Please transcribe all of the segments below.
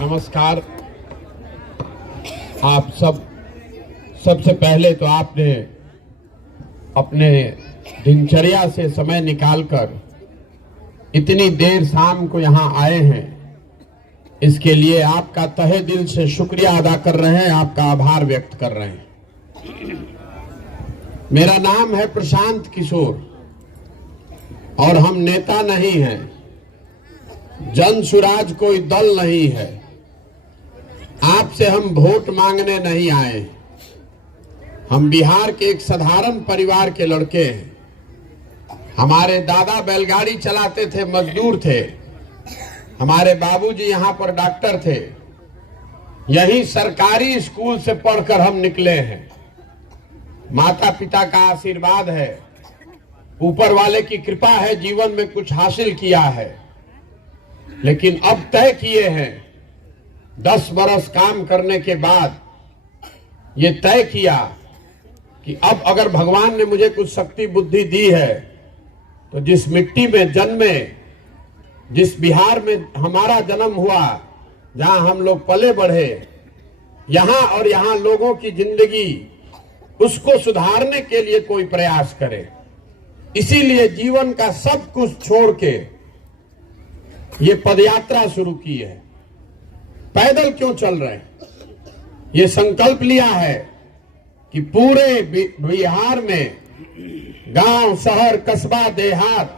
नमस्कार। आप सबसे पहले तो आपने अपने दिनचर्या से समय निकालकर इतनी देर शाम को यहाँ आए हैं, इसके लिए आपका तहे दिल से शुक्रिया अदा कर रहे हैं, आपका आभार व्यक्त कर रहे हैं। मेरा नाम है प्रशांत किशोर और हम नेता नहीं हैं, जन सुराज कोई दल नहीं है। आपसे हम वोट मांगने नहीं आए। हम बिहार के एक साधारण परिवार के लड़के हैं। हमारे दादा बैलगाड़ी चलाते थे, मजदूर थे। हमारे बाबूजी यहाँ पर डॉक्टर थे। यही सरकारी स्कूल से पढ़कर हम निकले हैं। माता पिता का आशीर्वाद है, ऊपर वाले की कृपा है, जीवन में कुछ हासिल किया है। लेकिन अब तय किए हैं, 10 बरस काम करने के बाद ये तय किया कि अब अगर भगवान ने मुझे कुछ शक्ति बुद्धि दी है तो जिस मिट्टी में जन्मे, जिस बिहार में हमारा जन्म हुआ, जहां हम लोग पले बढ़े, यहां और यहां लोगों की जिंदगी, उसको सुधारने के लिए कोई प्रयास करे। इसीलिए जीवन का सब कुछ छोड़ के ये पदयात्रा शुरू की है। पैदल क्यों चल रहे हैं? ये संकल्प लिया है कि पूरे बिहार में गांव, शहर, कस्बा, देहात,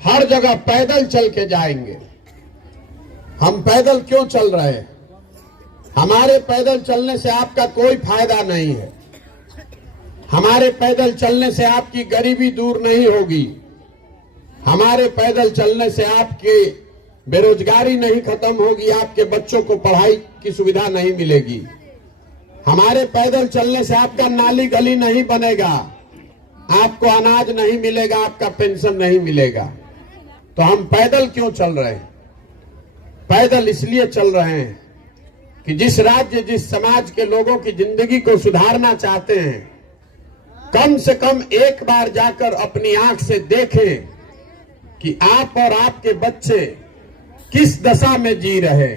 हर जगह पैदल चल के जाएंगे। हम पैदल क्यों चल रहे हैं? हमारे पैदल चलने से आपका कोई फायदा नहीं है। हमारे पैदल चलने से आपकी गरीबी दूर नहीं होगी। हमारे पैदल चलने से आपकी बेरोजगारी नहीं खत्म होगी, आपके बच्चों को पढ़ाई की सुविधा नहीं मिलेगी। हमारे पैदल चलने से आपका नाली गली नहीं बनेगा, आपको अनाज नहीं मिलेगा, आपका पेंशन नहीं मिलेगा। तो हम पैदल क्यों चल रहे हैं? पैदल इसलिए चल रहे हैं कि जिस राज्य, जिस समाज के लोगों की जिंदगी को सुधारना चाहते हैं, कम से कम एक बार जाकर अपनी आंख से देखें कि आप और आपके बच्चे किस दशा में जी रहे।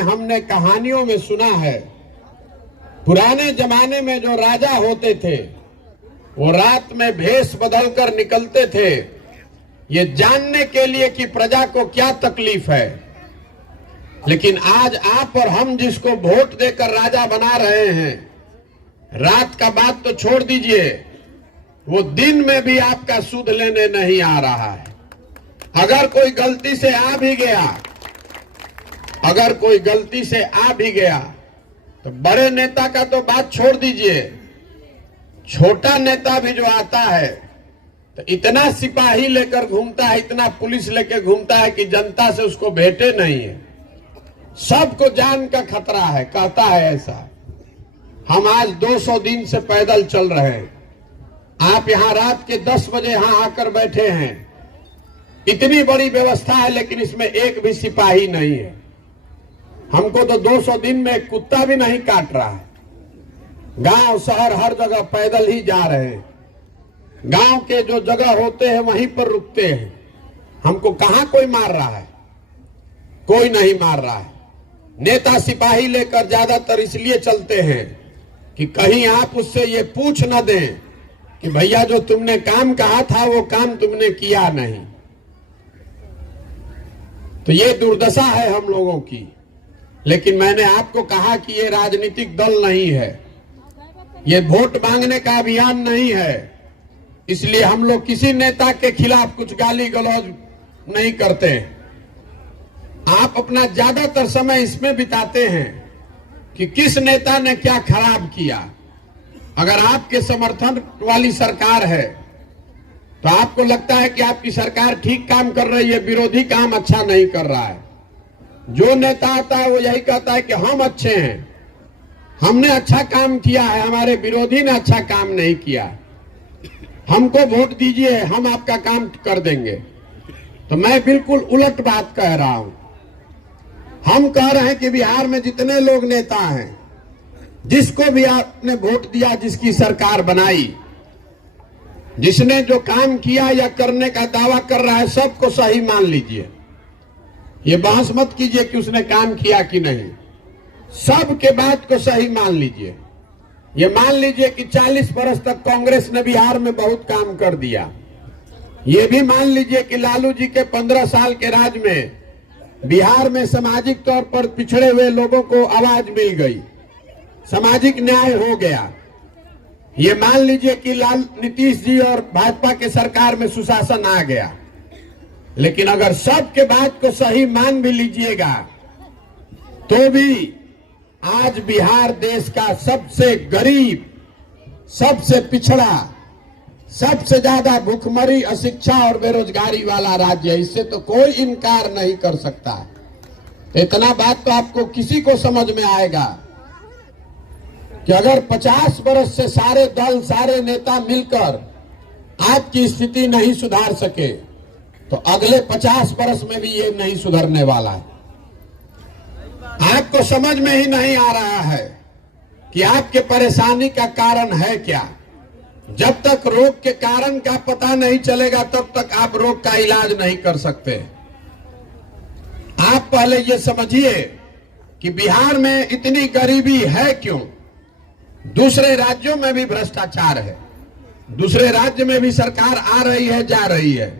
हमने कहानियों में सुना है, पुराने जमाने में जो राजा होते थे वो रात में भेष बदलकर निकलते थे, ये जानने के लिए कि प्रजा को क्या तकलीफ है। लेकिन आज आप और हम जिसको वोट देकर राजा बना रहे हैं, रात का बात तो छोड़ दीजिए, वो दिन में भी आपका सुध लेने नहीं आ रहा है। अगर कोई गलती से आ भी गया, तो बड़े नेता का तो बात छोड़ दीजिए, छोटा नेता भी जो आता है तो इतना सिपाही लेकर घूमता है, इतना पुलिस लेकर घूमता है कि जनता से उसको भेंटे नहीं है। सबको जान का खतरा है, कहता है ऐसा। हम आज 200 दिन से पैदल चल रहे हैं। आप यहाँ रात के 10 बजे यहाँ आकर बैठे हैं। इतनी बड़ी व्यवस्था है, लेकिन इसमें एक भी सिपाही नहीं है। हमको तो 200 दिन में एक कुत्ता भी नहीं काट रहा है। गांव, शहर, हर जगह पैदल ही जा रहे हैं। गांव के जो जगह होते हैं वहीं पर रुकते हैं। हमको कहां कोई मार रहा है? कोई नहीं मार रहा है। नेता सिपाही लेकर ज्यादातर इसलिए चलते हैं कि कहीं आप उससे ये पूछ न दें कि भैया जो तुमने काम कहा था वो काम तुमने किया नहीं। तो ये दुर्दशा है हम लोगों की। लेकिन मैंने आपको कहा कि ये राजनीतिक दल नहीं है, ये वोट मांगने का अभियान नहीं है। इसलिए हम लोग किसी नेता के खिलाफ कुछ गाली गलौज नहीं करते। आप अपना ज्यादातर समय इसमें बिताते हैं कि किस नेता ने क्या खराब किया। अगर आपके समर्थन वाली सरकार है तो आपको लगता है कि आपकी सरकार ठीक काम कर रही है, विरोधी काम अच्छा नहीं कर रहा है। जो नेता आता है वो यही कहता है कि हम अच्छे हैं, हमने अच्छा काम किया है, हमारे विरोधी ने अच्छा काम नहीं किया, हमको वोट दीजिए, हम आपका काम कर देंगे। तो मैं बिल्कुल उलट बात कह रहा हूं। हम कह रहे हैं कि बिहार में जितने लोग नेता हैं, जिसको भी आपने वोट दिया, जिसकी सरकार बनाई, जिसने जो काम किया या करने का दावा कर रहा है, सबको सही मान लीजिए। ये बहस मत कीजिए कि उसने काम किया कि नहीं। सबके बात को सही मान लीजिए। ये मान लीजिए कि 40 वर्ष तक कांग्रेस ने बिहार में बहुत काम कर दिया। ये भी मान लीजिए कि लालू जी के 15 साल के राज में बिहार में सामाजिक तौर पर पिछड़े हुए लोगों को आवाज मिल गई, सामाजिक न्याय हो गया। ये मान लीजिए कि नीतीश जी और भाजपा के सरकार में सुशासन आ गया। लेकिन अगर सबके बात को सही मान भी लीजिएगा तो भी आज बिहार देश का सबसे गरीब, सबसे पिछड़ा, सबसे ज्यादा भूखमरी, अशिक्षा और बेरोजगारी वाला राज्य है। इससे तो कोई इनकार नहीं कर सकता। इतना बात तो आपको किसी को समझ में आएगा कि अगर 50 वर्ष से सारे दल, सारे नेता मिलकर आपकी स्थिति नहीं सुधार सके तो अगले 50 वर्ष में भी ये नहीं सुधरने वाला है। आपको समझ में ही नहीं आ रहा है कि आपके परेशानी का कारण है क्या। जब तक रोग के कारण का पता नहीं चलेगा तब तक आप रोग का इलाज नहीं कर सकते। आप पहले ये समझिए कि बिहार में इतनी गरीबी है क्यों। दूसरे राज्यों में भी भ्रष्टाचार है, दूसरे राज्य में भी सरकार आ रही है, जा रही है,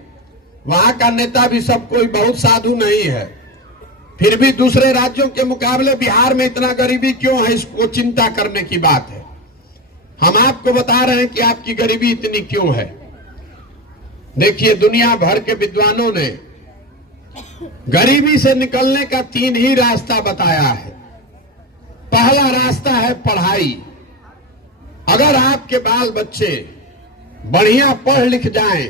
वहां का नेता भी सब कोई बहुत साधु नहीं है। फिर भी दूसरे राज्यों के मुकाबले बिहार में इतना गरीबी क्यों है, इसको चिंता करने की बात है। हम आपको बता रहे हैं कि आपकी गरीबी इतनी क्यों है। देखिए, दुनिया भर के विद्वानों ने गरीबी से निकलने का 3 ही रास्ता बताया है। पहला रास्ता है पढ़ाई। अगर आपके बाल बच्चे बढ़िया पढ़ लिख जाएं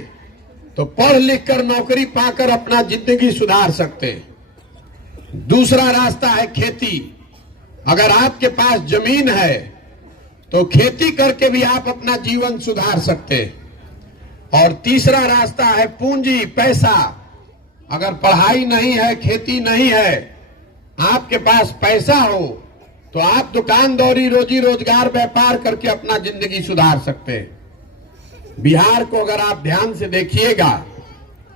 तो पढ़ लिख कर नौकरी पाकर अपना जिंदगी सुधार सकते हैं। दूसरा रास्ता है खेती। अगर आपके पास जमीन है तो खेती करके भी आप अपना जीवन सुधार सकते हैं। और तीसरा रास्ता है पूंजी, पैसा। अगर पढ़ाई नहीं है, खेती नहीं है, आपके पास पैसा हो तो आप दुकानदारी, रोजी रोजगार, व्यापार करके अपना जिंदगी सुधार सकते हैं। बिहार को अगर आप ध्यान से देखिएगा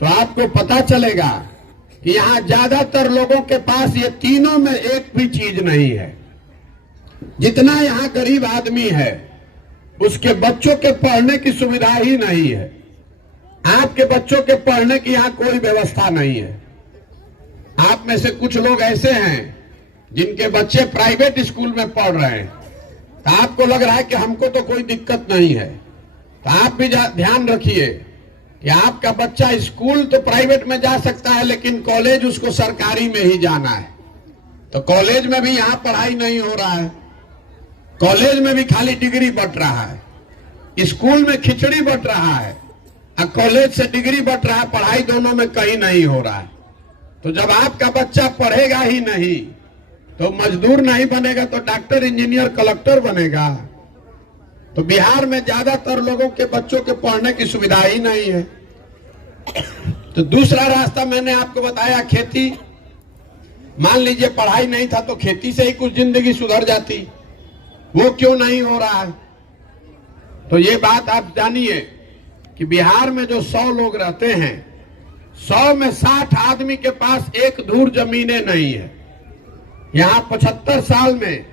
तो आपको पता चलेगा कि यहां ज्यादातर लोगों के पास ये तीनों में एक भी चीज नहीं है। जितना यहां गरीब आदमी है उसके बच्चों के पढ़ने की सुविधा ही नहीं है। आपके बच्चों के पढ़ने की यहां कोई व्यवस्था नहीं है। आप में से कुछ लोग ऐसे हैं जिनके बच्चे प्राइवेट स्कूल में पढ़ रहे हैं, तो आपको लग रहा है कि हमको तो कोई दिक्कत नहीं है। तो आप भी ध्यान रखिए कि आपका बच्चा स्कूल तो प्राइवेट में जा सकता है लेकिन कॉलेज उसको सरकारी में ही जाना है। तो कॉलेज में भी यहां पढ़ाई नहीं हो रहा है। कॉलेज में भी खाली डिग्री बंट रहा है, स्कूल में खिचड़ी बंट रहा है और कॉलेज से डिग्री बंट रहा है। पढ़ाई दोनों में कहीं नहीं हो रहा है। तो जब आपका बच्चा पढ़ेगा ही नहीं तो मजदूर नहीं बनेगा तो डॉक्टर, इंजीनियर, कलेक्टर बनेगा। तो बिहार में ज्यादातर लोगों के बच्चों के पढ़ने की सुविधा ही नहीं है। तो दूसरा रास्ता मैंने आपको बताया, खेती। मान लीजिए पढ़ाई नहीं था तो खेती से ही कुछ जिंदगी सुधर जाती, वो क्यों नहीं हो रहा है। तो ये बात आप जानिए कि बिहार में जो 100 लोग रहते हैं, 100 में 60 आदमी के पास एक धूर जमीनें नहीं है। यहां 75 साल में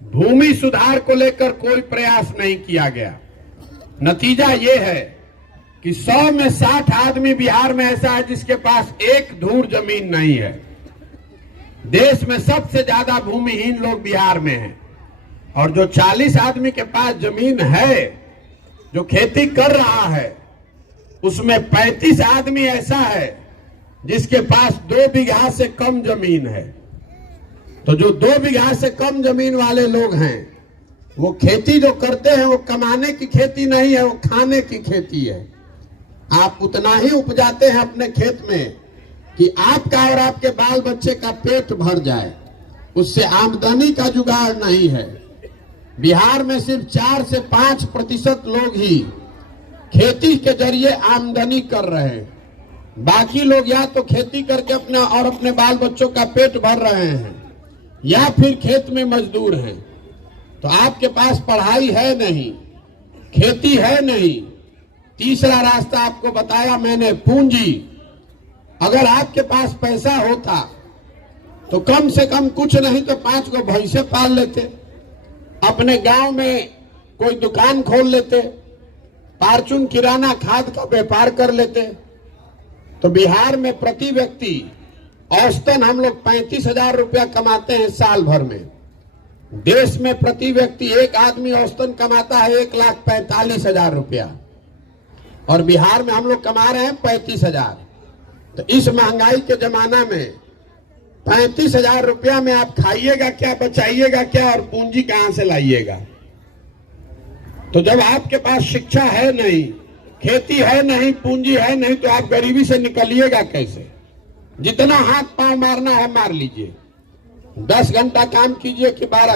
भूमि सुधार को लेकर कोई प्रयास नहीं किया गया। नतीजा ये है कि 100 में 60 आदमी बिहार में ऐसा है जिसके पास एक धूर जमीन नहीं है। देश में सबसे ज्यादा भूमिहीन लोग बिहार में हैं। और जो 40 आदमी के पास जमीन है जो खेती कर रहा है, उसमें 35 आदमी ऐसा है जिसके पास 2 बीघा से कम जमीन है। तो जो 2 बीघा से कम जमीन वाले लोग हैं वो खेती जो करते हैं वो कमाने की खेती नहीं है, वो खाने की खेती है। आप उतना ही उपजाते हैं अपने खेत में कि आपका और आपके बाल बच्चे का पेट भर जाए, उससे आमदनी का जुगाड़ नहीं है। बिहार में सिर्फ 4 से 5% लोग ही खेती के जरिए आमदनी कर रहे हैं। बाकी लोग या तो खेती करके अपना और अपने बाल बच्चों का पेट भर रहे हैं या फिर खेत में मजदूर हैं। तो आपके पास पढ़ाई है नहीं, खेती है नहीं। तीसरा रास्ता आपको बताया मैंने, पूंजी। अगर आपके पास पैसा होता तो कम से कम कुछ नहीं तो 5 को भैंसे पाल लेते, अपने गांव में कोई दुकान खोल लेते, फार्चून किराना खाद का व्यापार कर लेते। तो बिहार में प्रति व्यक्ति औसतन हम लोग 35,000 रुपया कमाते हैं साल भर में। देश में प्रति व्यक्ति एक आदमी औसतन कमाता है 1,45,000 रुपया, और बिहार में हम लोग कमा रहे हैं 35,000। तो इस महंगाई के जमाना में 35,000 रुपया में आप खाइएगा क्या, बचाइएगा क्या, और पूंजी कहां से लाइएगा? तो जब आपके पास शिक्षा है नहीं, खेती है नहीं, पूंजी है नहीं, तो आप गरीबी से निकलिएगा कैसे? जितना हाथ पांव मारना है मार लीजिए, 10 घंटा काम कीजिए कि 12